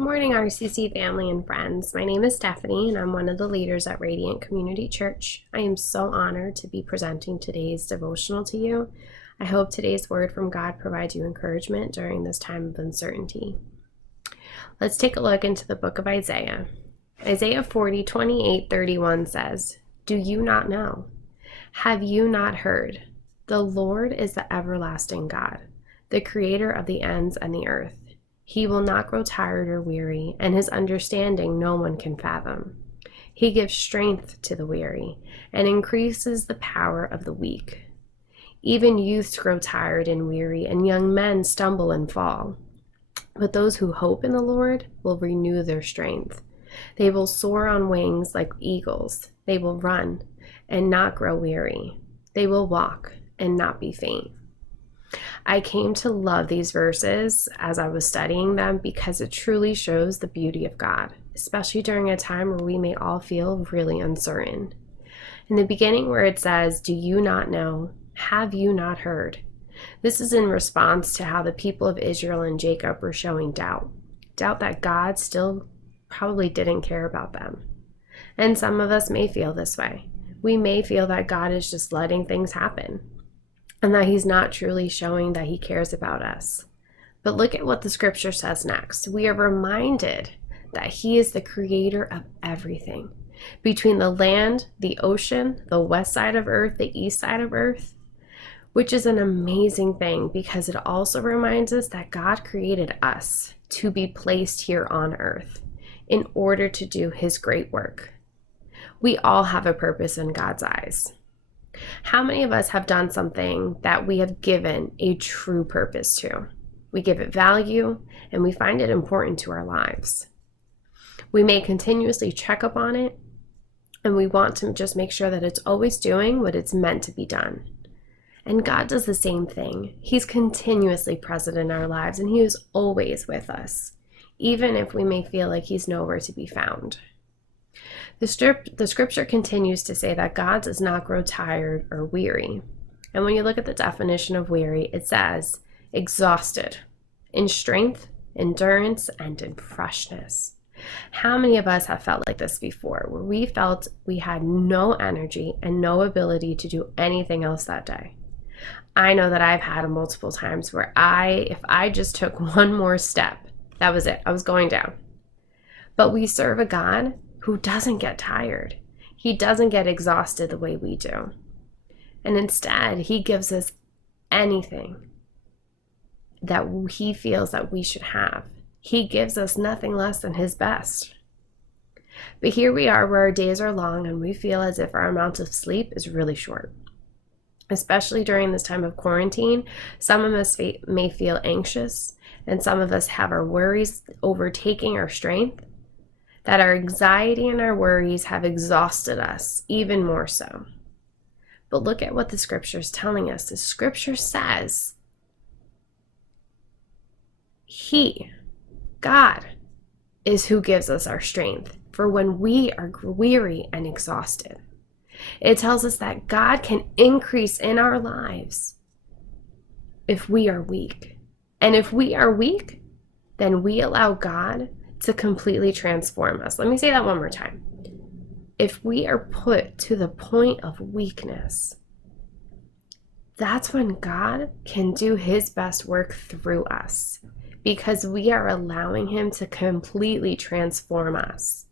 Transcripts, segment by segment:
Good morning, RCC family and friends. My name is Stephanie, and I'm one of the leaders at Radiant Community Church. I am so honored to be presenting today's devotional to you. I hope today's word from God provides you encouragement during this time of uncertainty. Let's take a look into the book of Isaiah. Isaiah 40:28-31 says, "Do you not know? Have you not heard? The Lord is the everlasting God, the creator of the ends and the earth. He will not grow tired or weary, and his understanding no one can fathom. He gives strength to the weary and increases the power of the weak. Even youths grow tired and weary, and young men stumble and fall. But those who hope in the Lord will renew their strength. They will soar on wings like eagles. They will run and not grow weary. They will walk and not be faint." I came to love these verses as I was studying them because it truly shows the beauty of God, especially during a time where we may all feel really uncertain. In the beginning where it says, "Do you not know? Have you not heard?" This is in response to how the people of Israel and Jacob were showing doubt that God still probably didn't care about them. And some of us may feel this way. We may feel that God is just letting things happen, and that he's not truly showing that he cares about us. But look at what the scripture says next. We are reminded that he is the creator of everything. Between the land, the ocean, the west side of earth, the east side of earth, which is an amazing thing because it also reminds us that God created us to be placed here on earth in order to do his great work. We all have a purpose in God's eyes. How many of us have done something that we have given a true purpose to? We give it value and we find it important to our lives. We may continuously check up on it, and we want to just make sure that it's always doing what it's meant to be done. And God does the same thing. He's continuously present in our lives, and he is always with us, even if we may feel like he's nowhere to be found. The scripture continues to say that God does not grow tired or weary. And when you look at the definition of weary, it says exhausted in strength, endurance, and in freshness. How many of us have felt like this before, where we felt we had no energy and no ability to do anything else that day? I know that I've had multiple times where if I just took one more step, that was it. I was going down. But we serve a God who doesn't get tired. He doesn't get exhausted the way we do. And instead, he gives us anything that he feels that we should have. He gives us nothing less than his best. But here we are where our days are long and we feel as if our amount of sleep is really short. Especially during this time of quarantine, some of us may feel anxious, and some of us have our worries overtaking our strength, that our anxiety and our worries have exhausted us even more so. But look at what the scripture is telling us. The scripture says God, is who gives us our strength for when we are weary and exhausted. It tells us that God can increase in our lives if we are weak. And if we are weak, then we allow God to completely transform us. Let me say that one more time. If we are put to the point of weakness, that's when God can do his best work through us, because we are allowing him to completely transform us.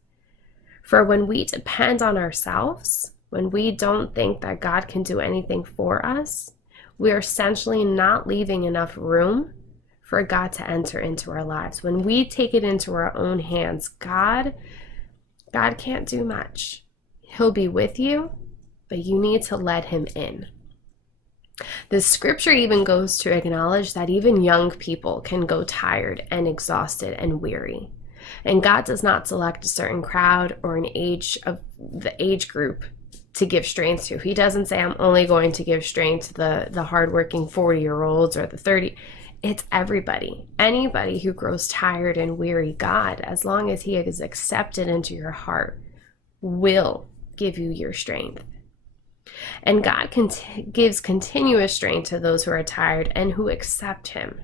For when we depend on ourselves, when we don't think that God can do anything for us, we're essentially not leaving enough room for God to enter into our lives. When we take it into our own hands, God can't do much. He'll be with you, but you need to let him in. The scripture even goes to acknowledge that even young people can go tired and exhausted and weary. And God does not select a certain crowd or an age of the age group to give strength to. He doesn't say, I'm only going to give strength to the hardworking 40-year-olds or the 30. It's everybody. Anybody who grows tired and weary, God, as long as he is accepted into your heart, will give you your strength. And God gives continuous strength to those who are tired and who accept him.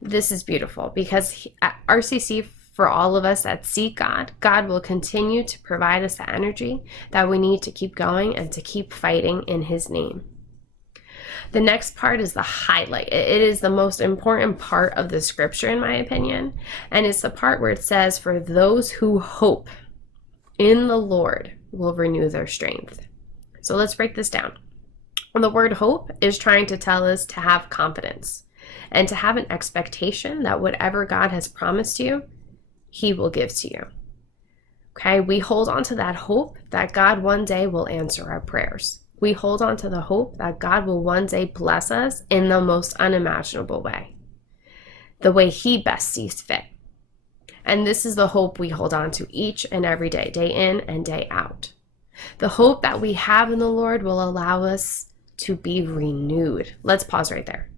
This is beautiful because at RCC For all of us that seek God, God will continue to provide us the energy that we need to keep going and to keep fighting in His name. The next part is the highlight. It is the most important part of the scripture, in my opinion. And it's the part where it says, for those who hope in the Lord will renew their strength. So let's break this down. The word hope is trying to tell us to have confidence and to have an expectation that whatever God has promised you, He will give to you. Okay, we hold on to that hope that God one day will answer our prayers. We hold on to the hope that God will one day bless us in the most unimaginable way, the way He best sees fit. And this is the hope we hold on to each and every day, day in and day out. The hope that we have in the Lord will allow us to be renewed. Let's pause right there.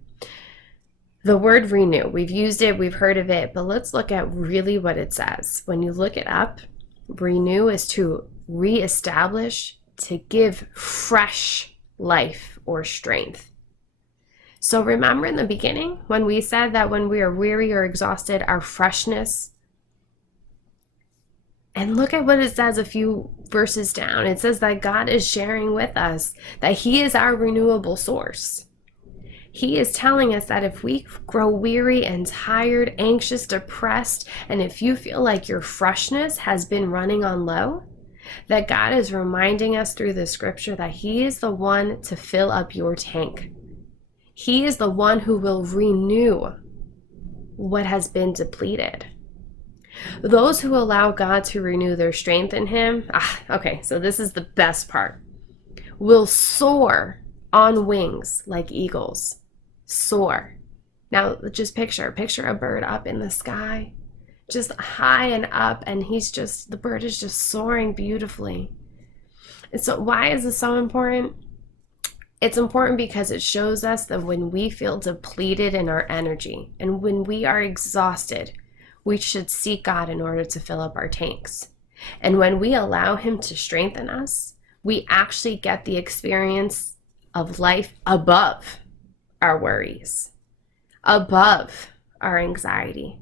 The word renew, we've used it, we've heard of it, but let's look at really what it says. When you look it up, renew is to reestablish, to give fresh life or strength. So remember in the beginning when we said that when we are weary or exhausted, our freshness, and look at what it says a few verses down. It says that God is sharing with us that He is our renewable source. He is telling us that if we grow weary and tired, anxious, depressed, and if you feel like your freshness has been running on low, that God is reminding us through the scripture that He is the one to fill up your tank. He is the one who will renew what has been depleted. Those who allow God to renew their strength in Him, okay, so this is the best part, will soar on wings like eagles. Soar. Now just picture a bird up in the sky, just high and up, and the bird is just soaring beautifully. And so why is this so important? It's important because it shows us that when we feel depleted in our energy and when we are exhausted, we should seek God in order to fill up our tanks. And when we allow Him to strengthen us, we actually get the experience of life above our worries, above our anxiety,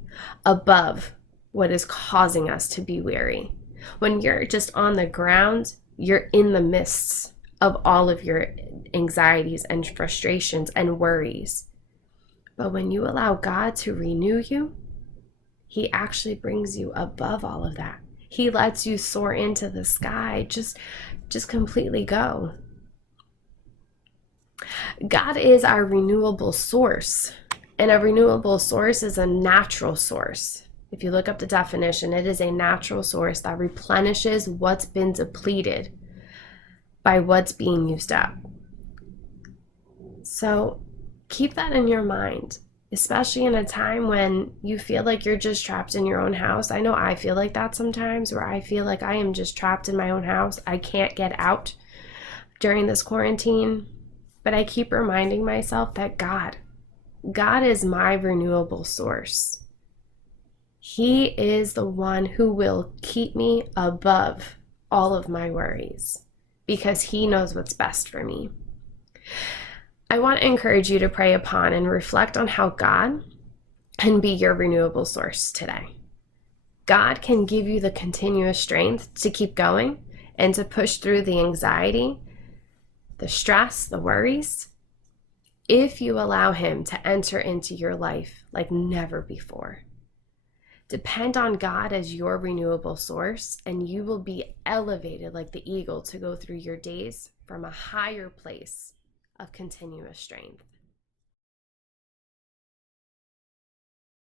above what is causing us to be weary. When you're just on the ground, you're in the midst of all of your anxieties and frustrations and worries. But when you allow God to renew you, He actually brings you above all of that. He lets you soar into the sky, just completely go. God is our renewable source, and a renewable source is a natural source. If you look up the definition, it is a natural source that replenishes what's been depleted by what's being used up. So keep that in your mind, especially in a time when you feel like you're just trapped in your own house. I know I feel like that sometimes, where I feel like I am just trapped in my own house. I can't get out during this quarantine. But I keep reminding myself that God is my renewable source. He is the one who will keep me above all of my worries because He knows what's best for me. I want to encourage you to pray upon and reflect on how God can be your renewable source today. God can give you the continuous strength to keep going and to push through the anxiety, the stress, the worries, if you allow Him to enter into your life like never before. Depend on God as your renewable source, and you will be elevated like the eagle to go through your days from a higher place of continuous strength.